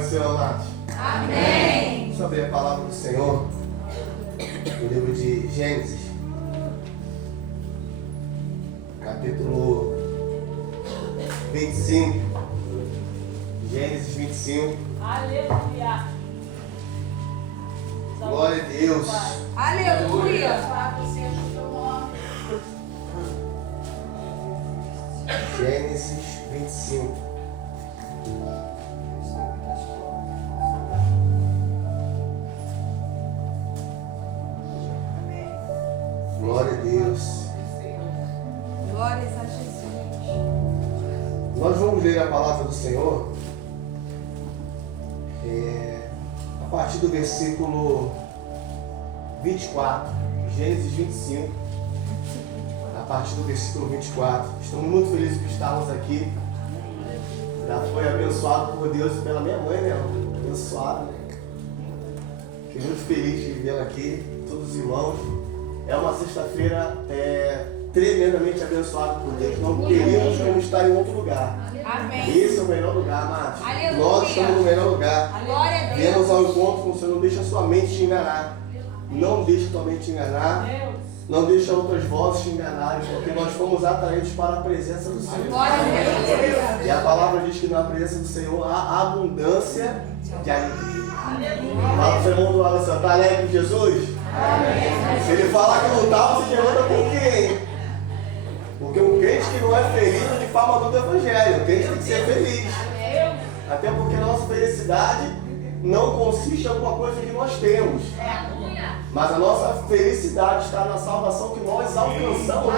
Paz do Senhor, amados. Amém. Vamos abrir a palavra do Senhor no livro de Gênesis, capítulo 25. Gênesis 25. Aleluia. Glória a Deus. Aleluia. Gênesis 25. Glória a Deus. Glórias a Jesus. Nós vamos ler a palavra do Senhor a partir do versículo 24, Gênesis 25, a partir do versículo 24. Estamos muito felizes por estarmos aqui. Já foi abençoado por Deus e pela minha mãe, né? Abençoado, né? Fiquei muito feliz de vê-la aqui, todos os irmãos. É uma sexta-feira tremendamente abençoada por Deus. Não teríamos como estar em outro lugar. Amém. Esse é o melhor lugar, amados. Aleluia. Nós estamos no melhor lugar. Glória a Deus. Viemos ao encontro com o Senhor. Não deixa a sua mente te enganar. Não deixa a tua mente te enganar. Não deixa outras vozes te enganarem, porque nós fomos atraídos para a presença do Senhor. Glória a Deus. E a palavra diz que na presença do Senhor há abundância de alegria. Fala para o seu irmão do lado assim: está alegre com Jesus? Amém. Se ele falar que não está, você levanta por quê, hein? Porque um crente que não é feliz é difamador do Evangelho. O crente tem que ser feliz. Até porque a nossa felicidade não consiste em alguma coisa que nós temos. Mas a nossa felicidade está na salvação que nós alcançamos.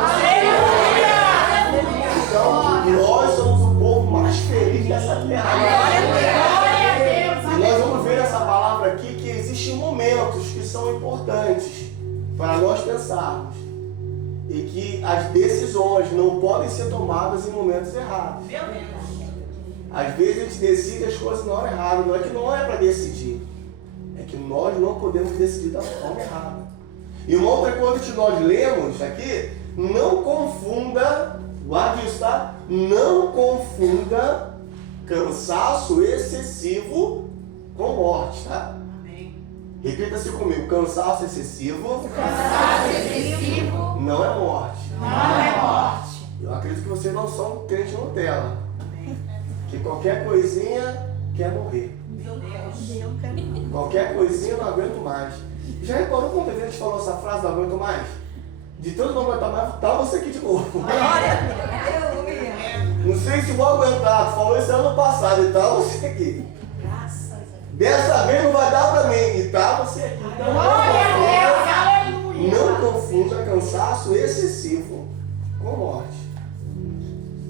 Então, nós somos o povo mais feliz dessa terra. E nós vamos ver essa palavra aqui que existem momentos que são importantes para nós pensarmos. E que as decisões não podem ser tomadas em momentos errados. Às vezes a gente decide as coisas na hora errada. Não é que não é para decidir. É que nós não podemos decidir da forma errada. E uma outra coisa que nós lemos aqui: não confunda, guarde isso, tá? Não confunda cansaço excessivo com morte, tá? Repita-se comigo: cansaço excessivo, não é morte. Eu acredito que vocês não são crente Nutella. Que qualquer coisinha quer morrer. Qualquer coisinha eu não aguento mais. Já reparou quantas vezes a gente falou essa frase, não aguento mais? De tanto não aguentar mais, tá você aqui de novo. Não sei se vou aguentar, tu falou isso ano passado e tá você aqui. Dessa vez não vai dar pra mim e tá você aqui. Então, não confunda cansaço excessivo com morte.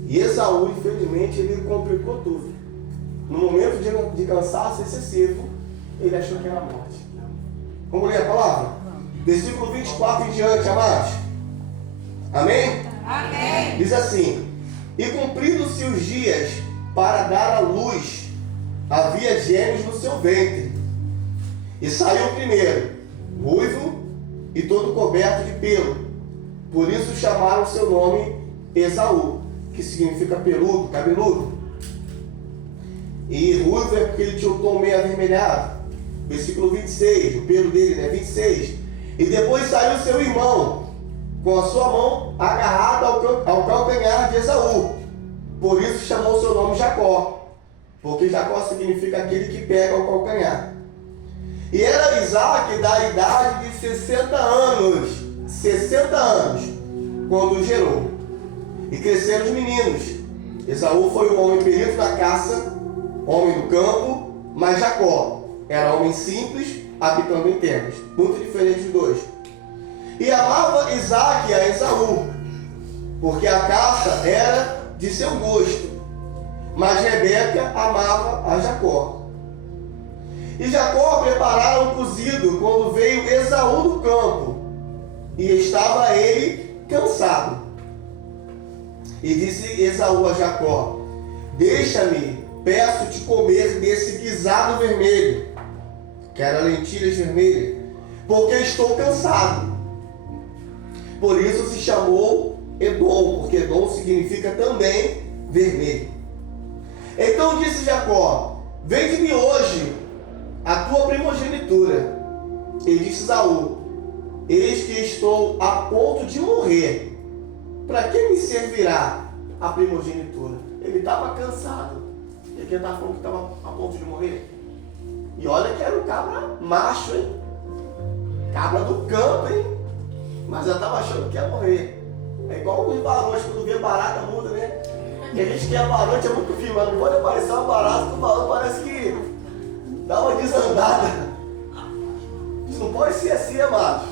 E Esaú, infelizmente, ele complicou tudo. No momento de cansaço excessivo, ele achou que era morte. Vamos ler a palavra? Versículo 24 em diante, amados. Amém? Amém. Diz assim: e cumpridos-se os dias para dar à luz, havia gêmeos no seu ventre. E saiu o primeiro, ruivo e todo coberto de pelo. Por isso chamaram seu nome Esaú, que significa peludo, cabeludo. E ruivo é porque ele tinha o tom meio avermelhado. Versículo 26, o pelo dele, né? 26. E depois saiu seu irmão, com a sua mão agarrada ao calcanhar de Esaú. Por isso chamou seu nome Jacó, porque Jacó significa aquele que pega ao calcanhar. E era Isaac da idade de 60 anos, quando o gerou. E cresceram os meninos. Esaú foi o homem perito da caça, homem do campo, mas Jacó era homem simples, habitando em tendas. Muito diferente dos dois. E amava Isaac a Esaú, porque a caça era de seu gosto. Mas Rebeca amava a Jacó. E Jacó preparara um cozido quando veio Esaú do campo, e estava ele cansado. E disse Esaú a Jacó: deixa-me, peço-te comer desse guisado vermelho, que era lentilhas vermelhas, porque estou cansado. Por isso se chamou Edom, porque Edom significa também vermelho. Então disse Jacó: vende-me hoje a tua primogenitura. E disse Esaú: eis que estou a ponto de morrer. Para que me servirá a primogenitura? Ele estava cansado. E quem estava falando que estava a ponto de morrer? E olha que era um cabra macho, hein? Cabra do campo, hein? Mas já estava achando que ia morrer. É igual os barões, quando vê barata muda, né? E a gente que é barão, é muito firme, mas não pode aparecer uma barata que o barão parece que dá uma desandada. Isso não pode ser assim, amados.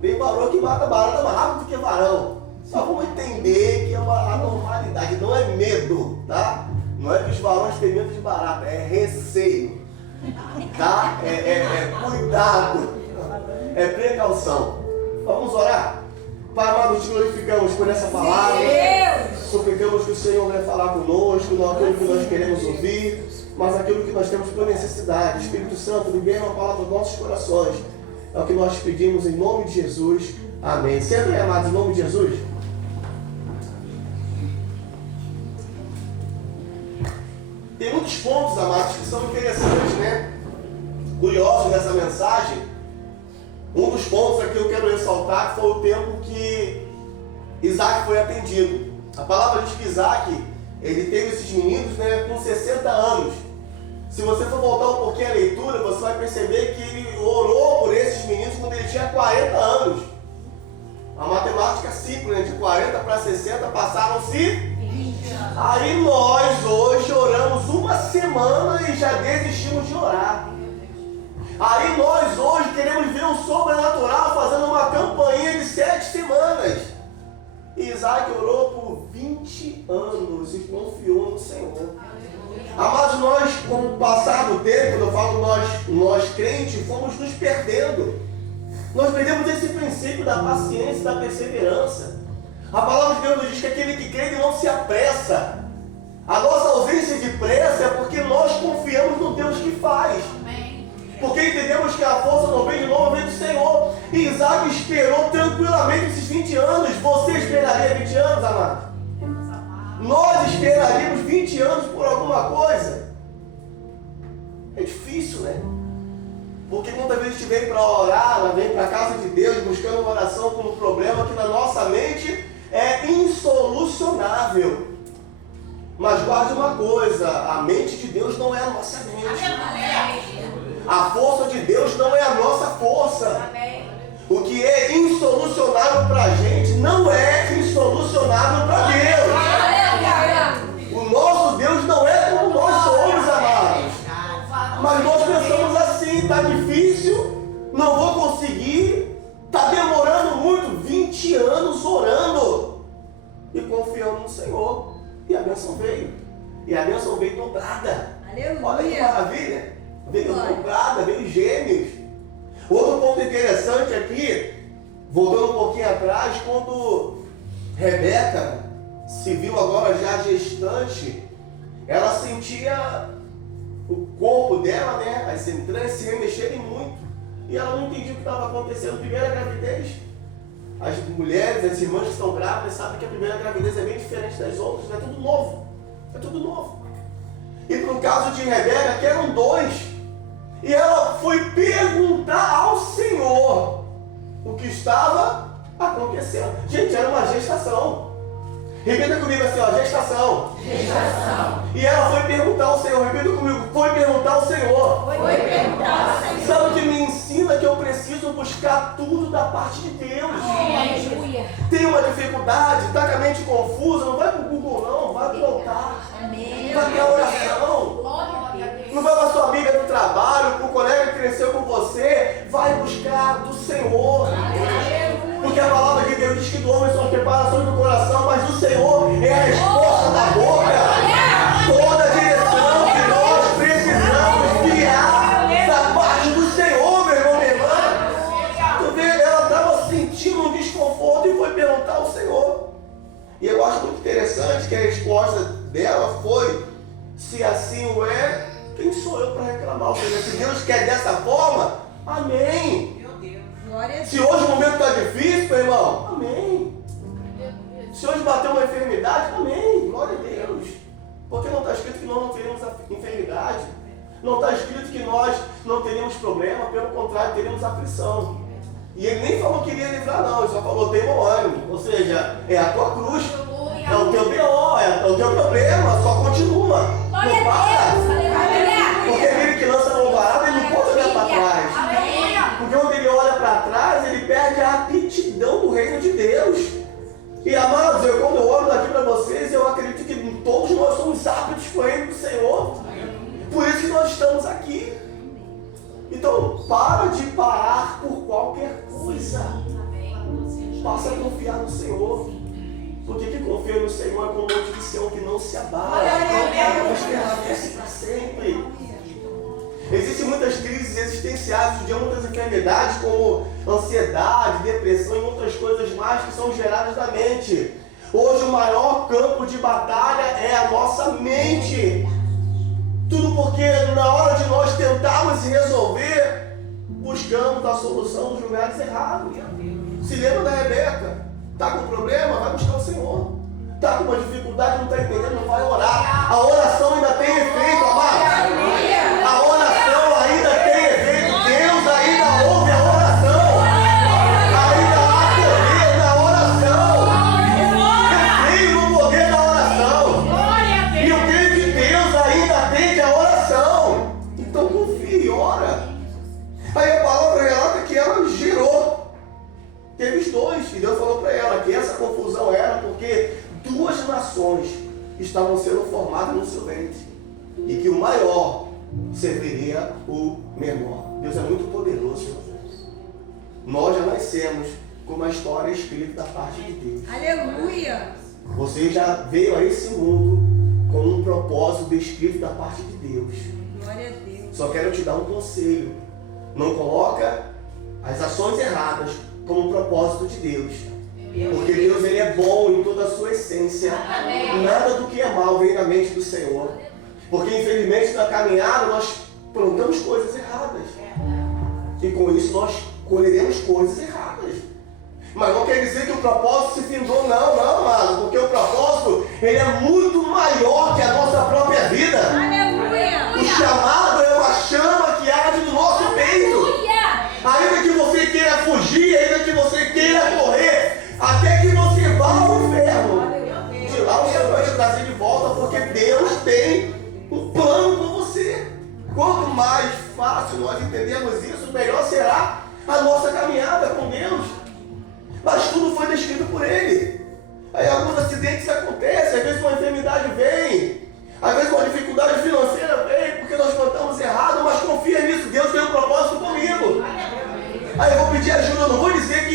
Tem barão que mata barata mais rápido do que varão. Só vamos entender que é uma anormalidade, não é medo, tá? Não é que os varões têm medo de barata, é receio, tá? É cuidado, é precaução. Vamos orar? Pai amado, te glorificamos por essa palavra. Suplicamos que o Senhor venha falar conosco, não aquilo que nós queremos ouvir, mas aquilo que nós temos por necessidade. Espírito Santo, libera uma palavra nos nossos corações. É o que nós pedimos em nome de Jesus. Amém. Sempre amados, em nome de Jesus. Tem muitos pontos, amados, que são interessantes, né? Curiosos nessa mensagem. Um dos pontos aqui eu quero ressaltar foi o tempo que Isaac foi atendido. A palavra diz que Isaac, ele teve esses meninos, né, com 60 anos. Se você for voltar um pouquinho à leitura, você vai perceber que ele orou por esses meninos quando ele tinha 40 anos. A matemática simples, né, de 40 para 60 passaram-se 20 anos. Aí nós hoje oramos uma semana e já desistimos de orar. Aí nós hoje queremos ver o sobrenatural fazendo uma campainha de 7 semanas. E Isaac orou por 20 anos e confiou no Senhor. Amados, nós, com o passar do tempo, quando eu falo nós crentes, fomos nos perdendo. Nós perdemos esse princípio da paciência e da perseverança. A palavra de Deus nos diz que aquele que crê não se apressa. A nossa ausência de pressa é porque nós confiamos no Deus que faz. Porque entendemos que a força não vem de novo, vem do Senhor. E Isaac esperou tranquilamente esses 20 anos. Você esperaria 20 anos, amado? Nós esperaríamos 20 anos por alguma coisa? É difícil, né? Porque muitas vezes a gente vem para orar, ela vem para a casa de Deus buscando uma oração por um problema que na nossa mente é insolucionável. Mas guarde uma coisa, a mente de Deus não é a nossa mente. A força de Deus não é a nossa força. O que é insolucionável para a gente não é insolucionável para Deus. O nosso Deus não é como nós somos, amados. Mas nós pensamos assim, está difícil, não vou conseguir, está demorando muito, 20 anos orando e confiando no Senhor. E a bênção veio. E a bênção veio dobrada. Aleluia. Olha que maravilha. Veio dobrada, veio gêmeos. Outro ponto interessante aqui, voltando um pouquinho atrás, quando Rebeca se viu agora já gestante, ela sentia o corpo dela, né, as entranhas se remexerem muito. E ela não entendia o que estava acontecendo. Primeira gravidez. As mulheres, as irmãs que estão grávidas, sabem que a primeira gravidez é bem diferente das outras. É tudo novo. É tudo novo. E no caso de Rebeca, que eram 2. E ela foi perguntar ao Senhor o que estava acontecendo. Gente, era uma gestação. Repita comigo assim, ó, gestação. Gestação. E ela foi perguntar ao Senhor. Repita comigo, foi perguntar ao Senhor. Foi perguntar ao Senhor. Sabe o que me ensina? Que eu preciso buscar tudo da parte de Deus. Aleluia. Tem uma dificuldade, está com a mente confusa, não vai para o Google não, vai para o altar. Amém. Vai para a oração. Não vai para sua amiga do trabalho, para o colega que cresceu com você. Vai buscar do Senhor. Porque a palavra de Deus diz que do homem são as preparações do coração, mas do Senhor é a resposta da boca. Toda a direção que nós precisamos criar da parte do Senhor, meu irmão, minha irmã. Tu vê, ela estava sentindo um desconforto e foi perguntar ao Senhor. E eu acho muito interessante que a resposta dela foi: se assim o é, quem sou eu para reclamar? Ou seja, se Deus quer dessa forma, amém. Meu Deus. Glória a Deus. Se hoje o momento está difícil, meu irmão, amém. Se hoje bateu uma enfermidade, amém. Glória a Deus. Porque não está escrito que nós não teremos a enfermidade. Não está escrito que nós não teríamos problema, pelo contrário, teríamos aflição. E ele nem falou que iria livrar, não, ele só falou, tem bom ânimo. Ou seja, é a tua cruz, é o teu B.O., é o teu problema, só continua. Não para. Porque aquele que lança a mão varada, ele não pode olhar para trás. Porque quando ele olha para trás, ele perde a aptidão do reino de Deus. E amados, quando eu olho daqui para vocês, eu acredito que todos nós somos aptos para o reino do Senhor. Por isso que nós estamos aqui. Então, para de parar por qualquer coisa. Passa a confiar no Senhor. Porque quem confia no Senhor é como o monte de Sião que não se abala, mas permanece para sempre. Existem muitas crises existenciais, muitas enfermidades como ansiedade, depressão e outras coisas mais que são geradas da mente. Hoje o maior campo de batalha é a nossa mente. Tudo porque na hora de nós tentarmos resolver, buscamos a solução nos lugares errados. Se lembra da Rebeca? Está com problema? Vai buscar o Senhor. Está com uma dificuldade, não está entendendo, vai orar. A oração ainda tem efeito, amado. A oração ainda tem efeito. Deus ainda ouve a oração. Ainda há poder na oração. Eu creio no poder da oração. E eu creio que Deus ainda atende a oração. Então confie e ora. Aí a palavra relata que ela gerou. Teve os dois. E Deus falou para ela que essa confusão era porque duas nações estavam sendo formadas no seu ventre. E que o maior serviria o menor. Deus é muito poderoso, irmãos. Nós já nascemos com uma história escrita da parte de Deus. Aleluia! Você já veio a esse mundo com um propósito descrito da parte de Deus. Glória a Deus. Só quero te dar um conselho. Não coloca as ações erradas como propósito de Deus. Porque Deus ele é bom em toda a sua essência. Nada do que é mal vem da mente do Senhor. Porque infelizmente na caminhada nós plantamos coisas erradas. E com isso nós colheremos coisas erradas. Mas não quer dizer que o propósito se findou, não, amado. Porque o propósito ele é muito maior que a nossa própria vida. Aleluia! O chamado é uma chama que arde no nosso peito. Ainda que você queira fugir, ainda que você queira correr, até que você vá ao inferno. De lá o Senhor vai te trazer de volta, porque Deus tem um plano com você. Quanto mais fácil nós entendermos isso, melhor será a nossa caminhada com Deus. Mas tudo foi descrito por Ele. Aí alguns acidentes acontecem, às vezes uma enfermidade vem, às vezes uma dificuldade financeira vem, porque nós plantamos errado, mas confia nisso, Deus tem um propósito comigo. Aí eu vou pedir ajuda, eu não vou dizer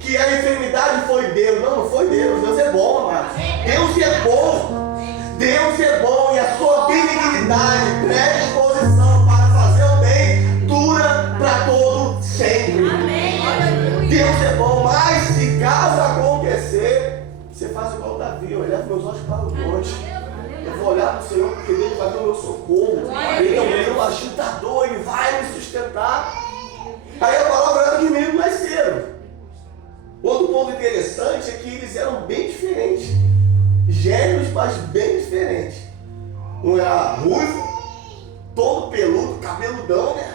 que a enfermidade foi Deus, não foi Deus, Deus é bom, amado. Deus é bom, Deus é bom e a sua benignidade, predisposição para fazer o bem, dura para todo sempre. Deus é bom, mas se caso acontecer, você faz igual Davi, eu levo meus olhos para o monte. Eu vou olhar para o Senhor porque Ele vai ter o meu socorro. Ele é o meu agitador, Ele vai me sustentar. Aí a palavra era que os meninos nasceram. Outro ponto interessante é que eles eram bem diferentes. Gêmeos, mas bem diferentes. Um era ruivo, todo peludo, cabeludão, né?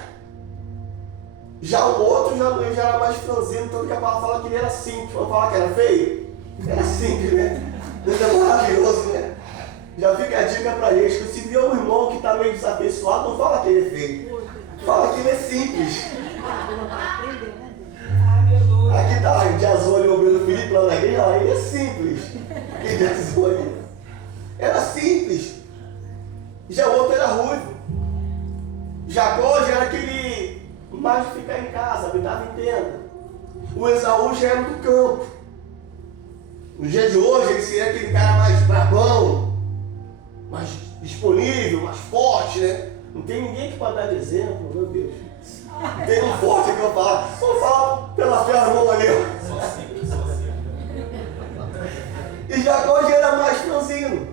Já o outro já era mais franzino, tanto que a palavra fala que ele era simples. Vamos falar que era feio? Era simples, né? Deus é maravilhoso, né? Já fica a dica pra eles, que se vier um irmão que está meio desafeiçoado, não fala que ele é feio. Fala que ele é simples. Aqui tá, de azul ali, o meu Felipe lá na igreja, ele é simples. E de azul ali. Era simples. Já o outro era ruivo. Jacó já era aquele mais de ficar em casa, habitava em tenda. O Esaú já era do campo. No dia de hoje ele seria aquele cara mais brabão, mais disponível, mais forte, né? Não tem ninguém que pode dar de exemplo, meu Deus. Tem um forte que eu falo. Vamos falar pela fé, irmão ali. E Jacó já era mais franzino.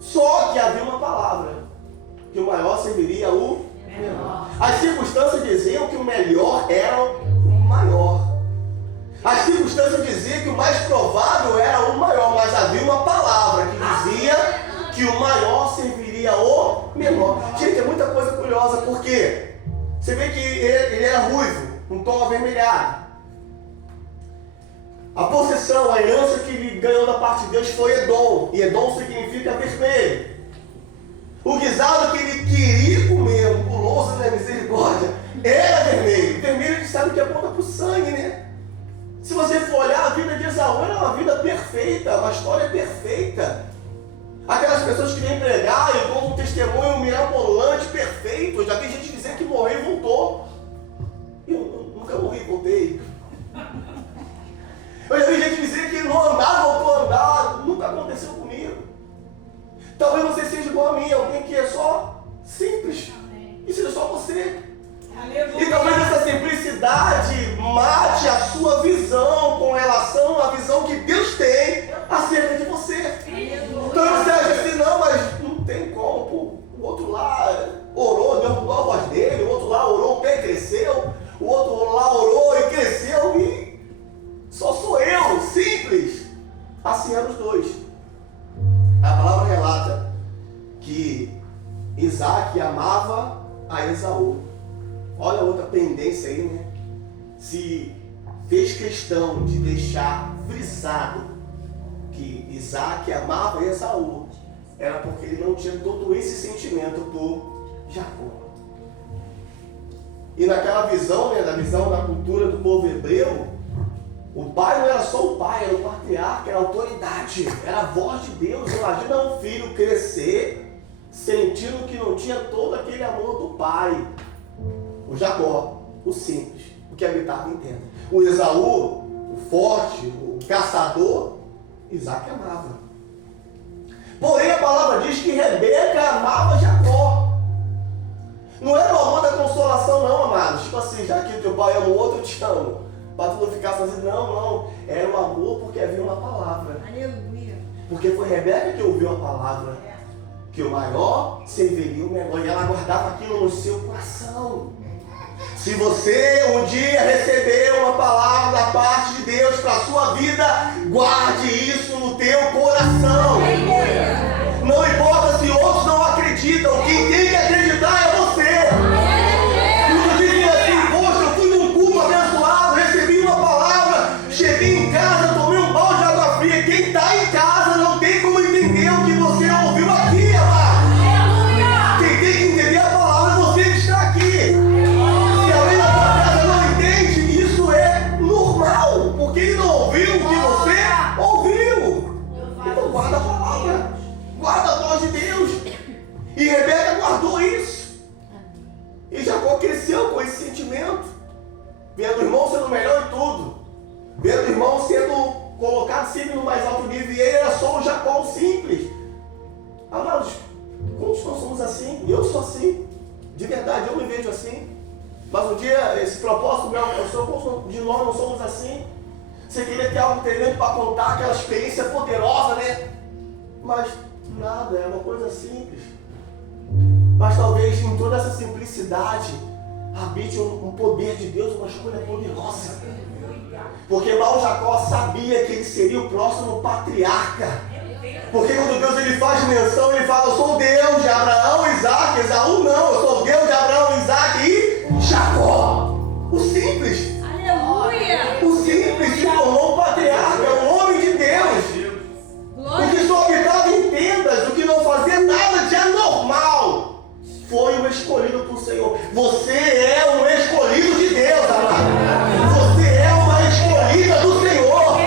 Só que havia uma palavra, que o maior serviria o menor. As circunstâncias diziam que o melhor era o maior. As circunstâncias diziam que o mais provável era o maior, mas havia uma palavra que dizia que o maior serviria o menor. Gente, é muita coisa curiosa quê? Você vê que ele era ruivo, um tom avermelhado. A possessão, a herança que ele ganhou da parte de Deus foi Edom. E Edom significa vermelho. O guisado que ele queria comer, um guloso da misericórdia, era vermelho. Vermelho a gente sabe que aponta para o sangue, né? Se você for olhar, a vida de Esaú era uma vida perfeita, uma história perfeita. Aquelas pessoas que vêm pregar e contam um testemunho mirabolante, perfeito. Eu já vi gente dizer que morreu e voltou. Eu nunca morri e voltei. Eu já vi gente dizer que não andava, voltou a andar. Nunca aconteceu comigo. Talvez você seja igual a mim, alguém que é só simples. E seja só você. E talvez essa simplicidade mate a sua visão com relação à visão que Deus tem acerca de você. Então você acha assim, não, mas não tem como. O outro lá orou, Deus mudou a voz dele. O outro lá orou, o pé cresceu. O outro lá orou e cresceu. E só sou eu, simples. Assim eram os dois. A palavra relata que Isaac amava a Esaú. Olha a outra pendência aí, né? Se fez questão de deixar frisado que Isaac amava Esaú, era porque ele não tinha todo esse sentimento por Jacó. E naquela visão, né, na visão da cultura do povo hebreu, o pai não era só o pai, era o patriarca, era a autoridade, era a voz de Deus. Imagina um filho crescer sentindo que não tinha todo aquele amor do pai. O Jacó, o simples, o que habitava em tenda. O Esaú, o forte, o caçador, Isaac amava. Porém a palavra diz que Rebeca amava Jacó. Não era o amor da consolação não, amados. Tipo assim, já que o teu pai ama o outro, eu te amo. Para tu não ficar fazendo, não. Era o amor porque havia uma palavra. Aleluia. Porque foi Rebeca que ouviu a palavra. Que o maior serviria o menor. E ela guardava aquilo no seu coração. Se você um dia receber uma palavra da parte de Deus para a sua vida, guarde isso no teu coração. Não importa se outros não acreditam, quem tem que acreditar é você. Quando dizem assim, poxa, eu fui num culto abençoado, recebi uma palavra, cheguei em casa, tomei um balde de água fria. Quem está em casa não tem como entender o que você ouviu aqui, amado. Quem tem que entender a palavra é você que está aqui. Porque ele não ouviu o que você ouviu. Então guarda a palavra, guarda a voz de Deus. E Rebeca guardou isso. E Jacó cresceu com esse sentimento, vendo o irmão sendo melhor em tudo, vendo o irmão sendo colocado sempre no mais alto nível, e ele era só o Jacó simples. Amados, quantos nós somos assim? Eu sou assim, de verdade, eu me vejo assim. Mas um dia esse propósito meu alcançou, quantos de nós não somos assim? Você queria ter algo tremendo para contar, aquela experiência poderosa, né? Mas nada, é uma coisa simples. Mas talvez em toda essa simplicidade habite um poder de Deus, uma escolha poderosa. Porque mal Jacó sabia que ele seria o próximo patriarca. Porque quando Deus ele faz menção, ele fala, eu sou o Deus de Abraão, Isaac, Esaú não, eu sou o Deus de Abraão, Isaac e Jacó. O simples. O simples se tornou um patriarca, um homem de Deus. O que só habitava em tendas, o que não fazia nada de anormal, foi o escolhido por Senhor. Você é um escolhido de Deus, amado. Você é uma escolhida do Senhor.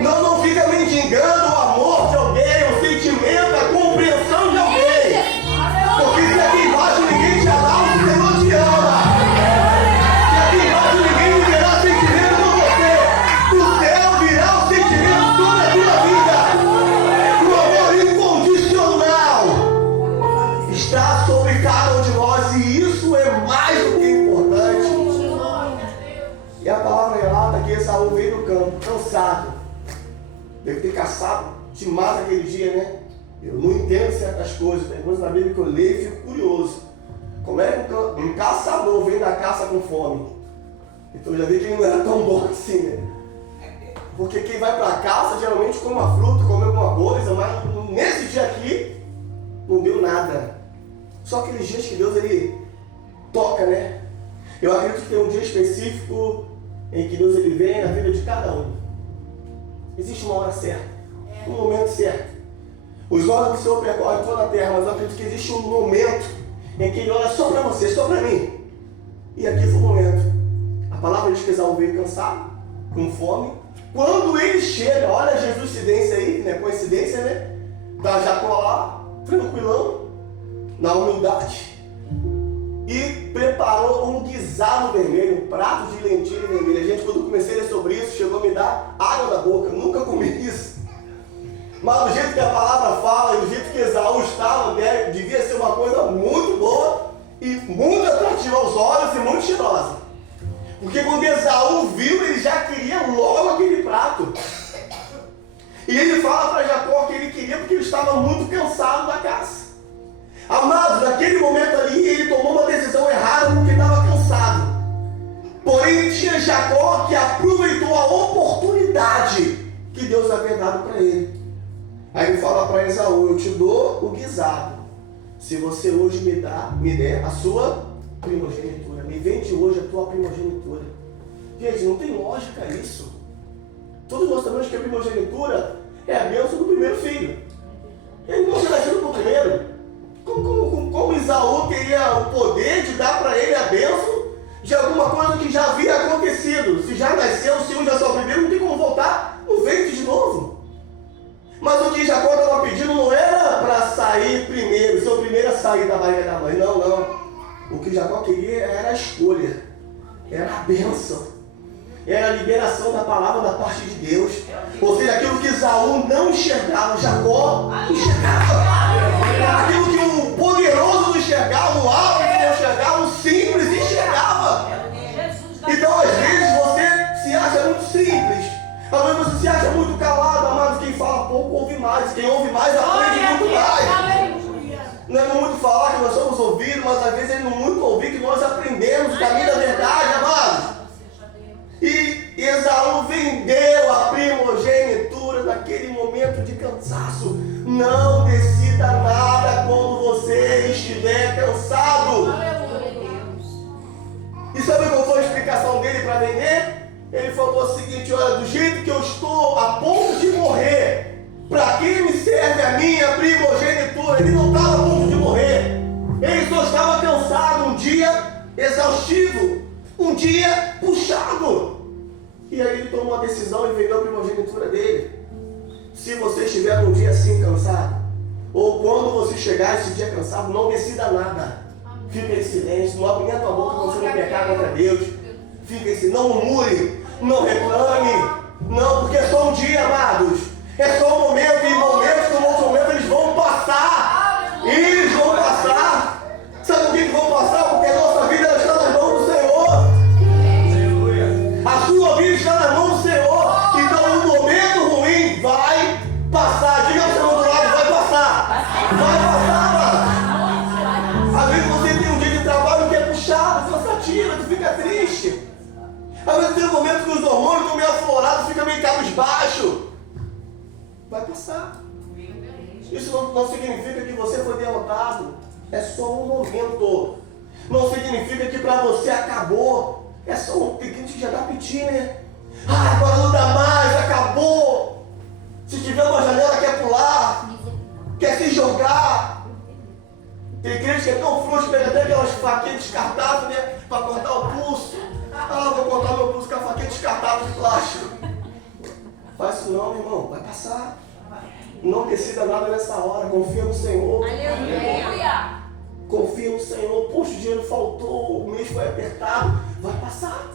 Não fica mendigando o amor de alguém, o sentimento, a compreensão de alguém. Porque se aqui embaixo ninguém te ama, o Senhor te ama. Está sobre cada um de nós, e isso é mais do que importante. E a palavra relata que Esaú veio do campo, cansado. Deve ter caçado demais aquele dia, né? Eu não entendo certas coisas, tem coisas na Bíblia que eu leio e fico curioso. Como é que um caçador vem da caça com fome? Então eu já vi que ele não era tão bom assim, né? Porque quem vai para a caça geralmente come uma fruta, come alguma coisa, mas nesse dia aqui não deu nada. Só aqueles dias que Deus ele troca, né? Eu acredito que tem um dia específico em que Deus ele vem na vida de cada um. Existe uma hora certa, um momento certo. Os olhos do Senhor percorrem toda a terra, mas eu acredito que existe um momento em que Ele olha só para você, só para mim. E aqui foi o momento. A palavra diz que Esaú veio cansado, com fome. Quando ele chega, olha a Jesuscidência aí, né? Coincidência, né? Tá Jacó lá, tranquilão, na humildade. E preparou um guisado vermelho, um prato de lentilha vermelha. Gente, quando eu comecei a ler sobre isso, chegou a me dar água na boca. Eu nunca comi isso. Mas do jeito que a palavra fala e do jeito que Esaú estava, né, devia ser uma coisa muito boa e muito atrativa aos olhos e muito cheirosa. Porque quando Esaú viu, ele já queria logo aquele prato. E ele fala para Jacó que ele queria porque ele estava muito cansado da caça. Amados, naquele momento ali, ele tomou uma decisão errada porque estava cansado. Porém, tinha Jacó que aproveitou a oportunidade que Deus havia dado para ele. Aí ele fala para Esaú: eu te dou o guisado, se você hoje me der a sua primogenitura. Me vende hoje a tua primogenitura. Gente, não tem lógica isso. Todos nós sabemos que a primogenitura é a bênção do primeiro filho. Ele não se nasceu por primeiro. Como Esaú teria o poder de dar para ele a bênção de alguma coisa que já havia acontecido? Se já nasceu, se um já saiu primeiro, não tem como voltar no ventre de novo. Mas o que Jacó estava pedindo não era para sair primeiro, ser o primeiro a sair da barriga da mãe. Não, não. O que Jacó queria era a escolha, era a bênção, era a liberação da palavra da parte de Deus. Ou seja, aquilo que Esaú não enxergava, Jacó enxergava. Aquilo que o poderoso não enxergava, o alto não enxergava, o simples enxergava. Então, às vezes, você se acha muito simples. Às vezes você se acha muito calado, amado. Quem fala pouco ouve mais. Quem ouve mais aprende muito mais. Não é no muito falar que nós somos ouvidos, mas às vezes é no muito ouvir que nós aprendemos o caminho da verdade, amados. E Esaú vendeu a primogenitura naquele momento de cansaço. Não decida nada quando você estiver cansado. E sabe qual foi a explicação dele para vender? Ele falou o seguinte: olha, do jeito que eu estou a ponto de morrer, para que me serve a minha primogenitura? Ele não estava a ponto de morrer. Ele só estava cansado, um dia exaustivo, um dia puxado. E aí ele tomou uma decisão e vendeu a primogenitura dele. Se você estiver num dia assim cansado, ou quando você chegar esse dia cansado, não decida nada. Fica em silêncio, não abra a tua boca para você não pecar contra Deus. Fica em silêncio, não murmure, não reclame. Não, porque é só um dia, amados. É só um momento, e momentos como outros momentos eles vão passar. Eles vão passar. Sabe por que vão passar? Porque a nossa vida está nas mãos do Senhor. A sua vida está nas mãos do Senhor. Então o momento ruim vai passar. Diga ao seu outro lado, vai passar. Vai passar, mano. Às vezes você tem um dia de trabalho que é puxado, cansativo, tu fica triste. Às vezes tem um momento que os hormônios estão meio aflorados, fica meio cabisbaixo. Vai passar. Isso não significa que você foi derrotado. É só um momento. Não significa que para você acabou. É só um pequeno que já dá piti, né? Ah, agora não dá mais, acabou. Se tiver uma janela, quer pular, quer se jogar. Tem crente que é tão frouxo, pega até aquelas faquinhas descartáveis, né? Para cortar o pulso. Ah, vou cortar meu pulso com a faquinha descartável de plástico. Faz isso não, meu irmão, vai passar. Não decida nada nessa hora, confia no Senhor. Aleluia. Confia no Senhor. Poxa, o dinheiro faltou, o mês foi apertado. Vai passar.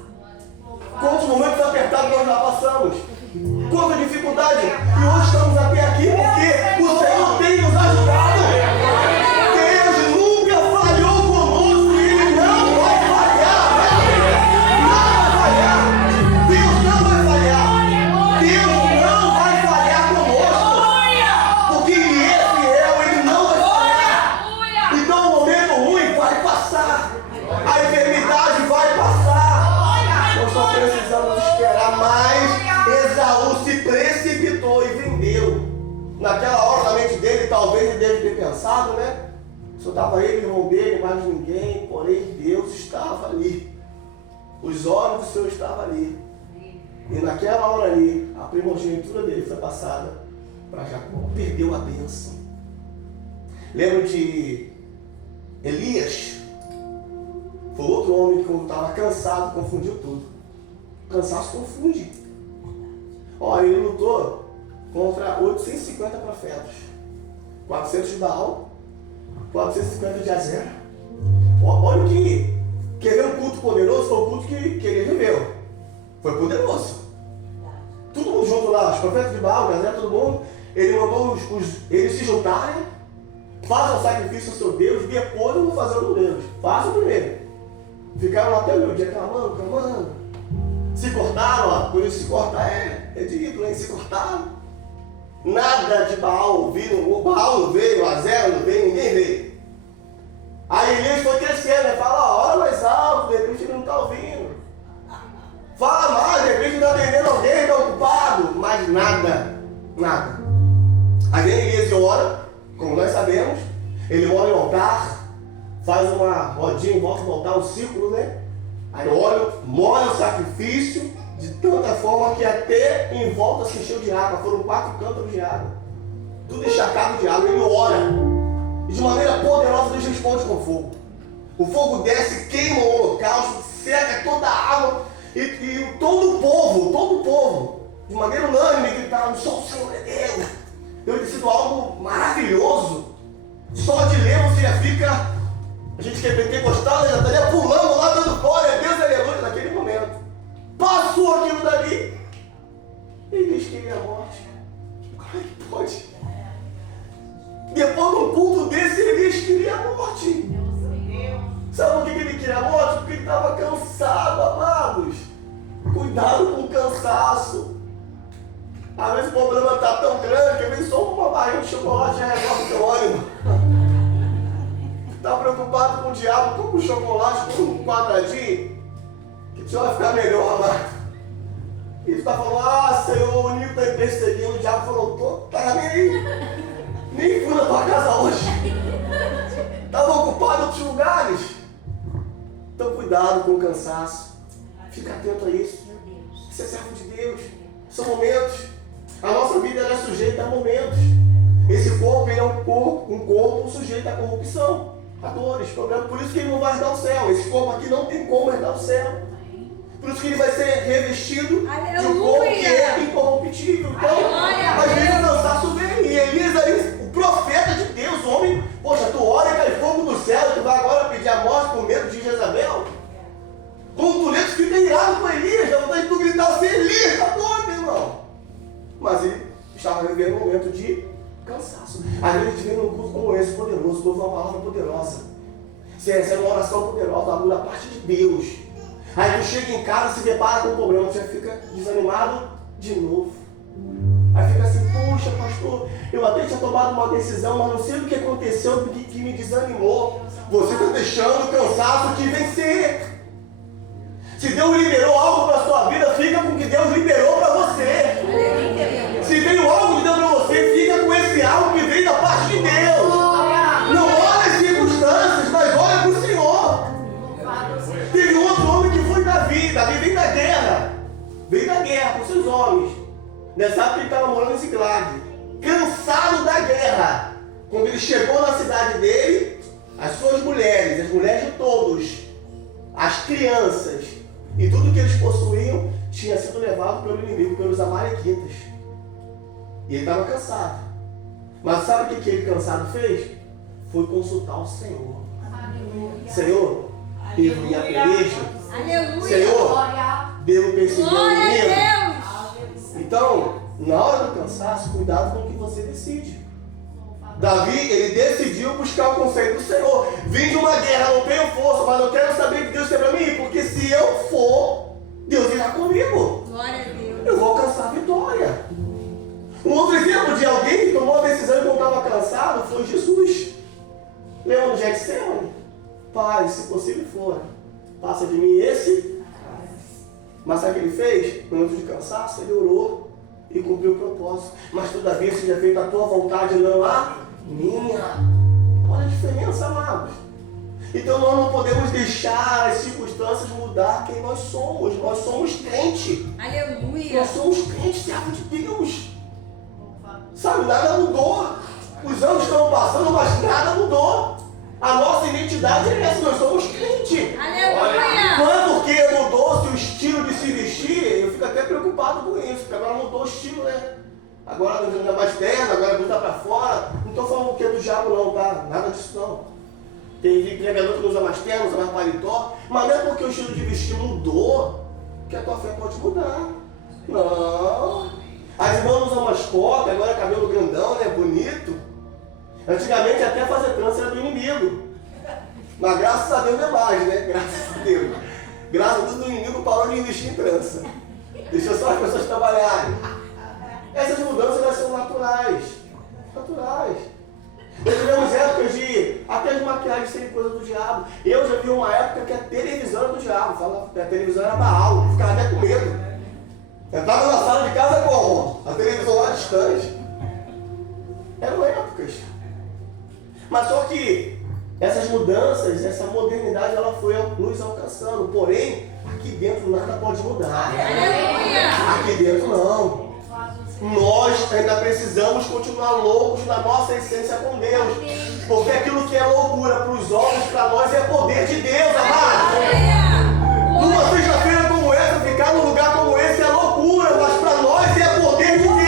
Quantos momentos apertados nós já passamos? Quanta dificuldade. E hoje estamos até aqui porque o Senhor tem nos ajudado. Deus nunca falhou conosco e Ele não vai falhar. Não vai falhar. Deus não vai falhar. Deus não vai falhar conosco. Porque Ele é fiel, Ele não vai falhar. Então o momento ruim vai passar. A enfermidade vai passar. Nós só precisamos esperar mais. Esaú se precipitou e vendeu. Naquela hora, na mente dele, talvez ele deve ter pensado, né? Só estava ele, irmão dele, mais ninguém, porém Deus estava ali. Os olhos do Senhor estavam ali. E naquela hora ali, a primogenitura dele foi passada para Jacó. Perdeu a bênção. Lembro de Elias. Foi outro homem que, quando estava cansado, confundiu tudo. O cansaço confunde. Olha, ele lutou contra 850 profetas. 400 de Baal, 450 de Azera. Olha o que quer ver um culto poderoso, foi o culto que ele viveu. Foi poderoso. Todo mundo junto lá, os profetas de Baal, de Azera, todo mundo. Ele mandou eles se juntarem, façam o sacrifício ao seu Deus, depois eu vou fazer o do Deus. Façam primeiro. Ficaram lá até o meu dia clamando. Se cortaram, ó, por isso se cortar é dito, hein? Se cortaram. Nada de Baal viram, o Baal não veio, o Azera não veio, ninguém veio. Aí Elias foi crescendo, né? Fala, ó, hora mais alto, de repente ele não está ouvindo. Fala mais, de repente não está atendendo alguém, está ocupado. Mas nada. Aí vem Elias e ora, como nós sabemos, ele ora em altar, faz uma rodinha em volta do altar, um círculo, né? Aí olha, molha o sacrifício de tanta forma que até em volta se encheu de água. Foram 4 cântaros de água. Tudo encharcado de água. Ele ora. E de maneira poderosa Deus responde com fogo. O fogo desce, queima o holocausto, seca toda a água. E todo o povo, de maneira unânime, gritava, só o Senhor é Deus. Deve ter sido algo maravilhoso. Só de ler você já fica... A gente que é pentecostal, já estaria pulando lá, dando glória a Deus, aleluia, naquele momento. Passou aquilo dali. Eles queriam a morte. Como é que pode? Depois de um culto desse, eles queriam a morte. Sabe por que ele queria a morte? Porque ele estava cansado, amados. Cuidado com o cansaço. Às vezes o problema está tão grande que às vezes só uma barrinha de chocolate já resolve o teu ânimo. Está preocupado com o diabo, com o chocolate, com um quadradinho, que o senhor vai ficar melhor, amado. E tu está falando, Senhor, o inimigo está me perseguindo. O diabo falou, tá nem fui na tua casa hoje. Estava ocupado em outros lugares. Então cuidado com o cansaço. Fica atento a isso. Você é servo de Deus. São momentos. A nossa vida ela é sujeita a momentos. Esse corpo ele é um corpo sujeito à corrupção. A dores, problemas, por isso que ele não vai herdar o céu. Esse corpo aqui não tem como herdar o céu. Por isso que ele vai ser revestido de um corpo que é incorruptível. Então, às vezes o cansaço vem. E Elias ali, o profeta de Deus, o homem, poxa, tu ora e cai fogo do céu, tu vai agora pedir a morte com medo de Jezabel. Quando tu lê, tu fica irado com Elias, já vontade de tu gritar assim, Elias, tá doido, meu irmão. Mas ele estava vivendo um momento de cansaço. Às vezes a gente vem num culto como esse, poderoso, tu ouve uma palavra poderosa. Você recebe uma oração poderosa, da parte de Deus. Aí tu chega em casa, se depara com um problema, você fica desanimado de novo. Aí fica assim, puxa pastor, eu até tinha tomado uma decisão, mas não sei o que aconteceu que me desanimou. Você está deixando o cansaço te vencer. Se Deus liberou algo para a sua vida, fica com o que Deus liberou para você. Se veio algo de Deus para você, fica com esse algo que veio da parte de Deus. Não olha as circunstâncias, mas olha para o Senhor. Teve um outro homem que foi Davi. Davi veio da guerra. Veio da guerra com seus homens. Nessa época ele estava morando em Ziklag. Cansado da guerra. Quando ele chegou na cidade dele, as suas mulheres, as mulheres de todos, as crianças e tudo que eles possuíam tinha sido levado pelo inimigo, pelos amalequitas. E ele estava cansado. Mas sabe o que ele cansado fez? Foi consultar o Senhor. Aleluia. Senhor, devo minha peleja. Aleluia. Senhor, devo perseguir o inimigo. Deus. Então, na hora do cansaço, cuidado com o que você decide. Davi, ele decidiu buscar o conselho do Senhor. Vim de uma guerra, não tenho força, mas eu quero saber o que Deus tem para mim, porque se eu for, Deus irá comigo. Glória a Deus. Eu vou alcançar a vitória. Um outro exemplo de alguém que tomou uma decisão e não estava cansado foi Jesus. Lembra do Getsemane? Pai, se possível for, passa de mim esse. Mas sabe o que ele fez? No momento de cansaço, ele orou e cumpriu o propósito. Mas todavia seja feita a tua vontade, não a minha. Olha a diferença, amados. Então nós não podemos deixar as circunstâncias mudar quem nós somos. Nós somos crente. Aleluia. Nós somos crentes, servo de Deus. Sabe, nada mudou. Os anos estão passando, mas nada mudou. A nossa identidade é essa, nós somos crente. Aleluia. Não é porque mudou-se o estilo de se vestir, eu fico até preocupado com isso, porque agora mudou o estilo, né? Agora não é mais terno, agora botar pra fora. Não estou falando o que é do diabo não, tá? Nada disso não. Tem pregador que não usa mais terno, usa mais paletó, mas não é porque o estilo de vestir mudou que a tua fé pode mudar. Não. As irmãs usam umas cotas, agora é cabelo grandão, né? Bonito. Antigamente até fazer trança era do inimigo. Mas graças a Deus não é mais, né? Graças a Deus. Graças a Deus o inimigo parou de investir em trança. Deixa só as pessoas trabalharem. Essas mudanças elas são naturais. Naturais. Nós tivemos épocas de até de maquiagem ser coisa do diabo. Eu já vi uma época que a televisão era do diabo. Fala, a televisão era Baal, eu ficava até com medo. Entrava na sala de casa como? A televisão lá distante. Eram épocas. Mas só que essas mudanças, essa modernidade, ela foi nos alcançando. Porém, aqui dentro nada pode mudar. Aleluia. Aqui dentro não. Nós ainda precisamos continuar loucos na nossa essência com Deus. Porque aquilo que é loucura para os homens, para nós é poder de Deus, amado. Numa sexta-feira como essa, ficar num lugar como esse é loucura, mas para nós é poder de Deus.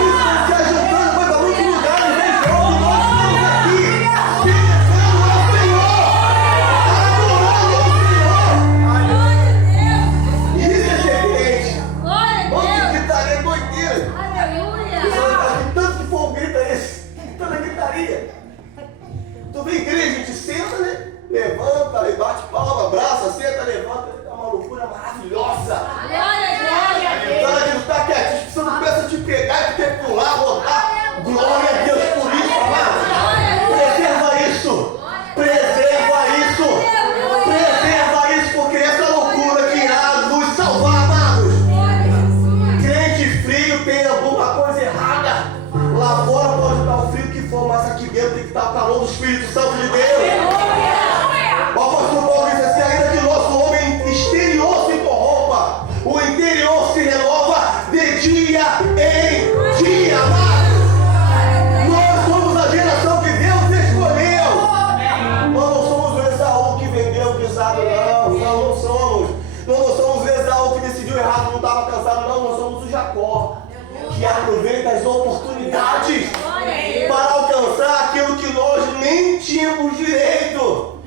Isso se ajudando, foi para muitos lugares, vem jogo, nós estamos aqui, bendecendo ao Senhor, adorando ao Senhor. Isso é ser crente. Vamos gritaria doideira. Tanto que for um grito é esse, tanta gritaria. Tu vem igreja, a gente senta, né? Levanta e bate palma, abraça, senta, levanta, é uma loucura maravilhosa. Glória a Deus, tá quietinho, você não começa a te pegar e tu quer pular, rodar. Glória a Deus por isso, amado. Preserva isso. Preserva isso. Preserva isso, porque essa loucura que irá nos salvar, amados. Crente frio tem alguma coisa errada. Lá fora pode estar o frio que for, mas aqui dentro tem que estar o calor do Espírito Santo de Deus. O apóstolo Paulo diz assim, ainda que o nosso homem exterior se corrompa, o interior se renova de dia em dia, amados. Nós somos a geração que Deus escolheu. Nós não somos o Esaú que vendeu o guisado, não. Nós não somos. Nós não somos o Esaú que decidiu errado, não estava cansado, não. Nós somos o Jacó, que aproveita as oportunidades para alcançar aquilo que nós nem tínhamos direito.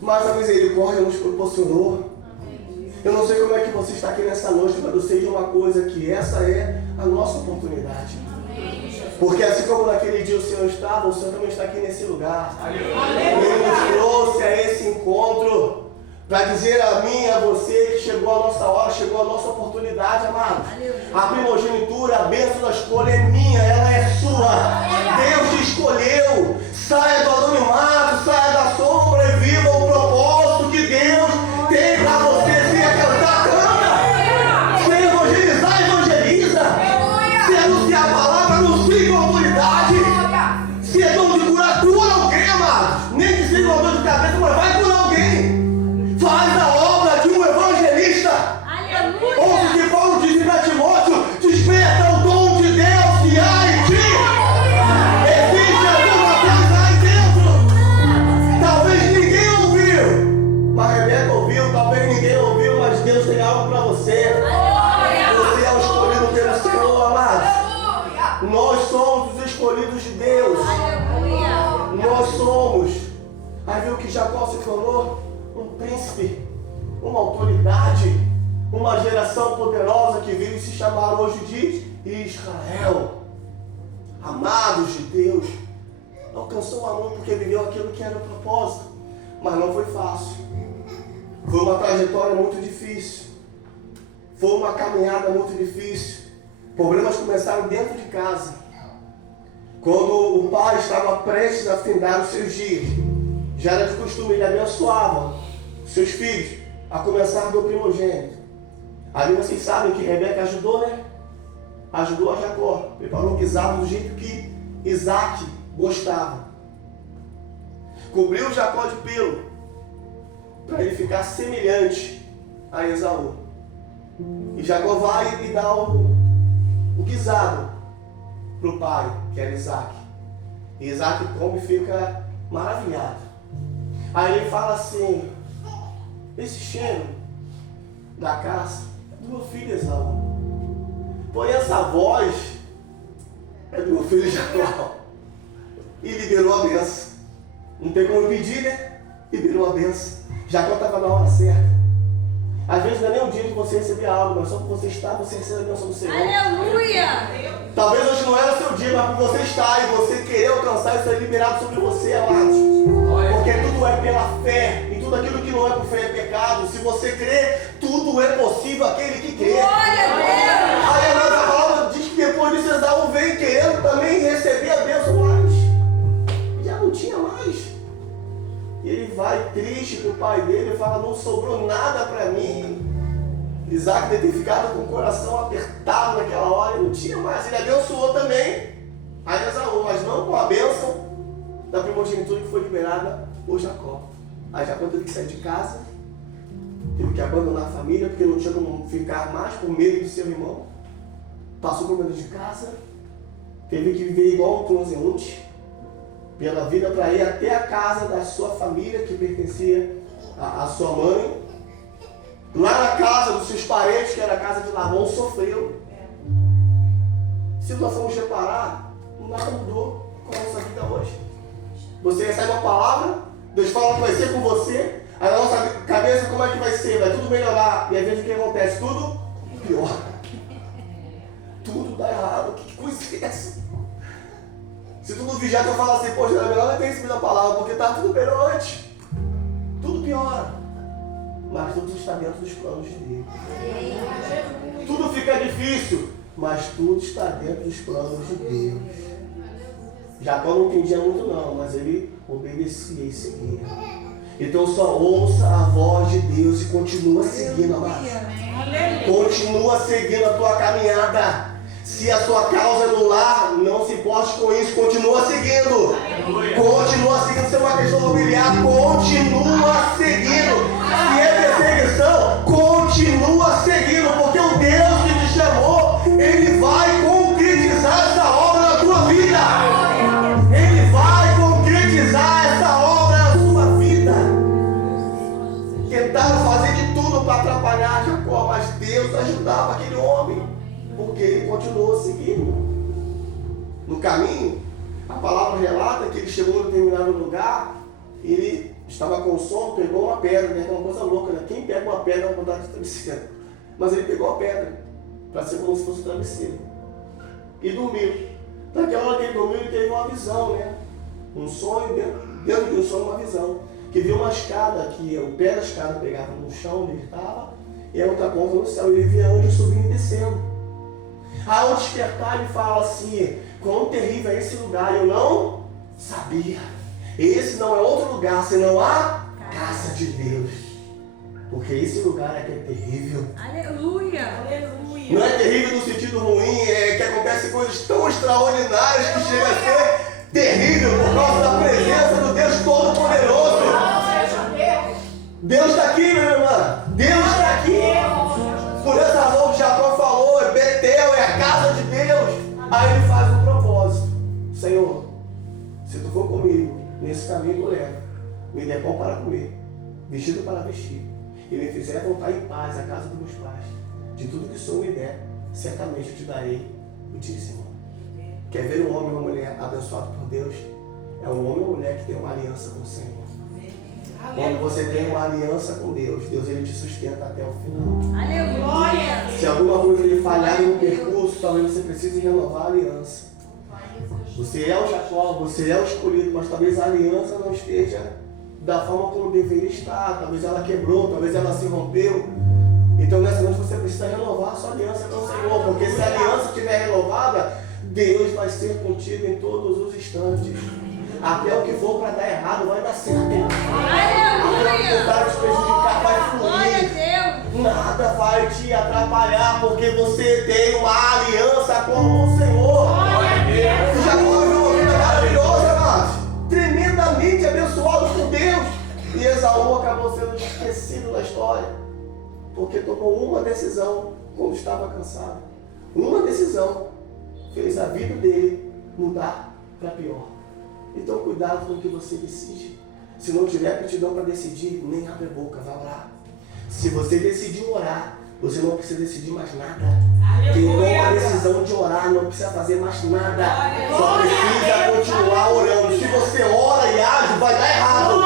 Mas a misericórdia nos proporcionou. Eu não sei como é que você está aqui nessa noite, mas eu sei de uma coisa, que essa é a nossa oportunidade. Porque assim como naquele dia o Senhor estava, o Senhor também está aqui nesse lugar. Ele nos trouxe a esse encontro para dizer a mim e a você que chegou a nossa hora, chegou a nossa oportunidade, amados. A primogenitura, a bênção da escolha é minha, ela é sua. Deus te escolheu. Saia do anonimato, saia da sombra e viva o propósito que Deus tem para você. Se é cantar, canta. Se é evangelizar, evangeliza. Se é anunciar a palavra, anuncie com autoridade. Se é dom de curar, cura alguém, amados. Nem que seja uma dor de cabeça, mas vai curar alguém. Faz a obra de um evangelista. Ouve o que Paulo diz para Timóteo: desperta o dom de Deus que há em ti. Existe alguma coisa aí dentro. Talvez ninguém ouviu, mas Rebeca ouviu. Talvez ninguém ouviu, mas Deus tem algo para você. Você é o escolhido pelo Senhor, amados. Nós somos os escolhidos de Deus. Nós somos. Aí viu que Jacó se tornou um príncipe, uma autoridade, uma geração poderosa que veio se chamar hoje de Israel. Amados de Deus. Alcançou o amor porque viveu aquilo que era o propósito. Mas não foi fácil. Foi uma trajetória muito difícil. Foi uma caminhada muito difícil. Problemas começaram dentro de casa. Quando o pai estava prestes a findar os seus dias, já era de costume, ele abençoava seus filhos, a começar do primogênito. Ali vocês sabem que Rebeca ajudou, né? Ajudou a Jacó. Preparou o guisado do jeito que Isaac gostava. Cobriu Jacó de pelo, para ele ficar semelhante a Esaú. E Jacó vai e dá o guisado para o pai, que era Isaac. E Isaac come e fica maravilhado. Aí ele fala assim: esse cheiro da caça é do meu filho Esaú. Porém essa voz é do meu filho Jacó. E liberou a benção. Não tem como pedir, né? Liberou a benção. Jacó estava na hora certa. Às vezes não é nem o dia de você receber algo, mas só por você estar, você recebe a bênção do Senhor. Aleluia! Talvez hoje não era o seu dia, mas por você estar e você querer alcançar isso aí liberado sobre você, amados. Porque tudo é pela fé, e tudo aquilo que não é por fé é pecado. Se você crê, tudo é possível aquele que crê. Glória a Deus! Aí a nossa palavra diz que depois disso Esaú veio querendo também receber a bênção, mas já não tinha mais. E ele vai triste para o pai dele e fala: não sobrou nada para mim. Isaac deve ter ficado com o coração apertado naquela hora e não tinha mais. Ele abençoou também a Esaú, mas não com a bênção da primogenitura que foi liberada por Jacó. Aí Jacó teve que sair de casa, teve que abandonar a família, porque não tinha como ficar mais por medo de seu irmão. Passou por medo de casa, teve que viver igual um transeunte pela vida para ir até a casa da sua família, que pertencia à sua mãe. Lá na casa dos seus parentes, que era a casa de Labão, sofreu. Se nós formos reparar, nada mudou com a nossa vida hoje. Você recebe uma palavra, Deus fala que vai ser com você, aí na nossa cabeça como é que vai ser? Vai tudo melhorar. E às vezes o que acontece? Tudo pior. Tudo dá errado. Que coisa é essa? Se tu não vigiar, tu fala assim: poxa, era melhor não ter recebido a palavra, porque tá tudo melhor antes. Tudo piora. Mas tudo está dentro dos planos de Deus. Tudo fica difícil, mas tudo está dentro dos planos de Deus. Jacó não entendia muito não, mas ele obedecia e seguia. Então só ouça a voz de Deus e continua seguindo, amado. Continua seguindo a tua caminhada. Se a sua causa é no lar, não se importe com isso, continua seguindo. Continua seguindo. Se é uma questão familiar, continua seguindo. Se é perseguição, continua seguindo. Porque o Deus que te chamou, Ele vai concretizar essa obra na tua vida. Ele vai concretizar essa obra na sua vida. Tentaram fazer de tudo para atrapalhar Jacó, mas Deus ajudava aquele homem, porque ele continuou seguindo. No caminho, a palavra relata que ele chegou em um determinado lugar, ele estava com sono, pegou uma pedra, né? É uma coisa louca, né? Quem pega uma pedra para botar de travesseiro? Mas ele pegou a pedra, para ser como se fosse um travesseiro, e dormiu. Naquela hora que ele dormiu, ele teve uma visão, né? Um sonho, dentro de um sonho, uma visão. Que viu uma escada, que o pé da escada pegava no chão onde ele estava, e a outra ponta no céu. Ele via anjos subindo e descendo. Ao despertar, ele fala assim: quão terrível é esse lugar, eu não sabia. Esse não é outro lugar, senão a casa de Deus. Porque esse lugar é que é terrível. Aleluia! Aleluia! Não é terrível no sentido ruim, é que acontecem coisas tão extraordinárias que chega a ser terrível por causa da presença do Deus Todo-Poderoso. Deus está aqui, minha irmã. Deus está aqui. Por essa razão que Jacó falou, Betel é a casa de Deus. Aí ele faz um propósito: Senhor, se tu for comigo nesse caminho que eu levo, me dê pão para comer, vestido para vestir, e me fizer voltar em paz à casa dos meus pais, de tudo que sou me der, certamente eu te darei o dízimo. Quer ver um homem ou uma mulher abençoado por Deus? É um homem ou uma mulher que tem uma aliança com o Senhor. Quando você tem uma aliança com Deus, Deus ele te sustenta até o final. Aleluia! Se alguma coisa ele falhar no percurso, talvez você precise renovar a aliança. Você é o Jacó, você é o escolhido, mas talvez a aliança não esteja da forma como deveria estar. Talvez ela quebrou, talvez ela se rompeu. Então nessa noite você precisa renovar a sua aliança com o Senhor, porque se a aliança estiver renovada, Deus vai ser contigo em todos os instantes. Até o que for para dar errado vai dar certo. Até o que tentar te prejudicar vai fluir. Nada vai te atrapalhar, porque você tem uma aliança com o Senhor. Você já foi uma vida maravilhosa. decisão fez a vida dele mudar para pior. Então cuidado com o que você decide. Se não tiver aptidão para decidir, nem abre a boca, vai orar. Se você decidiu orar, você não precisa decidir mais nada. Quem toma a decisão de orar não precisa fazer mais nada. Só precisa continuar orando. Se você ora e age, vai dar errado.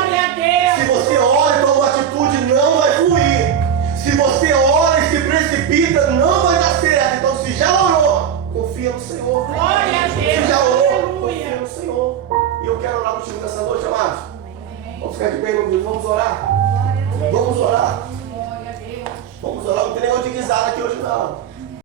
Se você ora e toma atitude, não vai fluir. Se você ora e se precipita, não vai dar certo. Então, se já orou, confia no Senhor. Se já orou, confia no Senhor. E eu quero orar contigo nessa noite, amados. Vamos ficar de pé, meu Deus. Vamos orar. Vamos orar. Vamos orar. Não tem negócio de guisada aqui hoje, não.